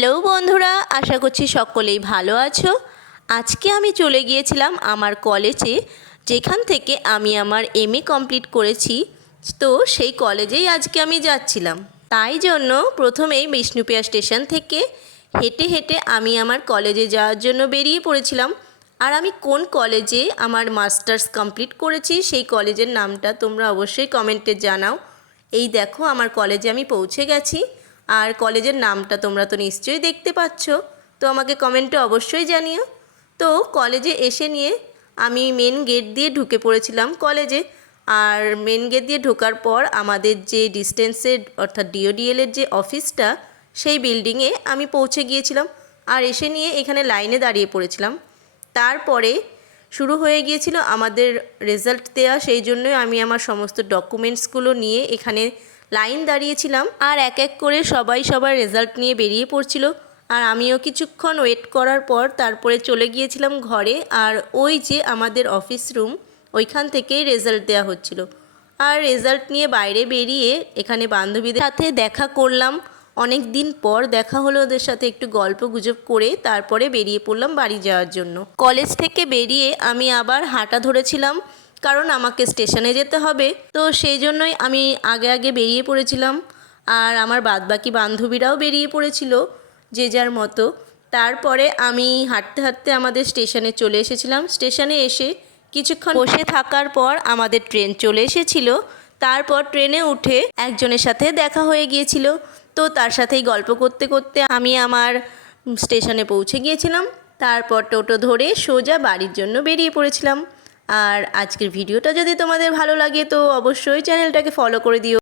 Hello বন্ধুরা, আশা করছি সকলেই ভালো আছো। আজকে আমি চলে গিয়েছিলাম আমার কলেজে, যেখান থেকে আমি আমার এমএ কমপ্লিট করেছি। তো সেই কলেজেই আজকে আমি যাচ্ছিলাম। তাই জন্য প্রথমেই বিষ্ণুপ্রিয়া স্টেশন থেকে হেঁটে হেঁটে আমি আমার কলেজে যাওয়ার জন্য বেরিয়ে পড়েছিলাম। আর আমি কোন কলেজে আমার মাস্টার্স কমপ্লিট করেছি সেই কলেজের নামটা তোমরা অবশ্যই কমেন্টে জানাও। এই দেখো আমার কলেজে আমি পৌঁছে গেছি। আর কলেজের নামটা তোমরা তো নিশ্চয়ই দেখতে পাচ্ছ, তো আমাকে কমেন্টে অবশ্যই জানিও। তো কলেজে এসে নিয়ে আমি মেন গেট দিয়ে ঢুকে পড়েছিলাম কলেজে। আর মেন গেট দিয়ে ঢোকার পর আমাদের যে ডিস্টেন্সের অর্থাৎ ডিওডিএলের যে অফিসটা, সেই বিল্ডিংয়ে আমি পৌঁছে গিয়েছিলাম। আর এসে নিয়ে এখানে লাইনে দাঁড়িয়ে পড়েছিলাম। তারপরে শুরু হয়ে গিয়েছিল আমাদের রেজাল্ট দেওয়া, সেই জন্যই আমি আমার সমস্ত ডকুমেন্টসগুলো নিয়ে এখানে লাইন দাঁড়িয়েছিলাম। আর এক এক করে সবাই সবার রেজাল্ট নিয়ে বেরিয়ে পড়ছিল। আর আমিও কিছুক্ষণ ওয়েট করার পর তারপরে চলে গিয়েছিলাম ঘরে। আর ওই যে আমাদের অফিস রুম, ওইখান থেকেই রেজাল্ট দেওয়া হচ্ছিল। আর রেজাল্ট নিয়ে বাইরে বেরিয়ে এখানে বান্ধবীদের সাথে দেখা করলাম। অনেক দিন পর দেখা হলো ওদের সাথে, একটু গল্প গুজব করে তারপরে বেরিয়ে পড়লাম বাড়ি যাওয়ার জন্য। কলেজ থেকে বেরিয়ে আমি আবার হাঁটা ধরেছিলাম, কারণ আমাকে স্টেশনে যেতে হবে। তো সেই জন্যই আমি আগে আগে বেরিয়ে পড়েছিলাম। আর আমার বাদবাকি বান্ধবীরাও বেরিয়ে পড়েছিল যে যার মতো। তারপরে আমি হাঁটতে হাঁটতে আমাদের স্টেশনে চলে এসেছিলাম। স্টেশনে এসে কিছুক্ষণ বসে থাকার পর আমাদের ট্রেন চলে এসেছিল। তারপর ট্রেনে উঠে একজনের সাথে দেখা হয়ে গিয়েছিল। তো তার সাথেই গল্প করতে করতে আমি আমার স্টেশনে পৌঁছে গিয়েছিলাম। তারপর টোটো ধরে সোজা বাড়ির জন্য বেরিয়ে পড়েছিলাম। আর আজকের ভিডিওটা যদি তোমাদের ভালো লাগে তো অবশ্যই চ্যানেলটাকে ফলো করে দিও।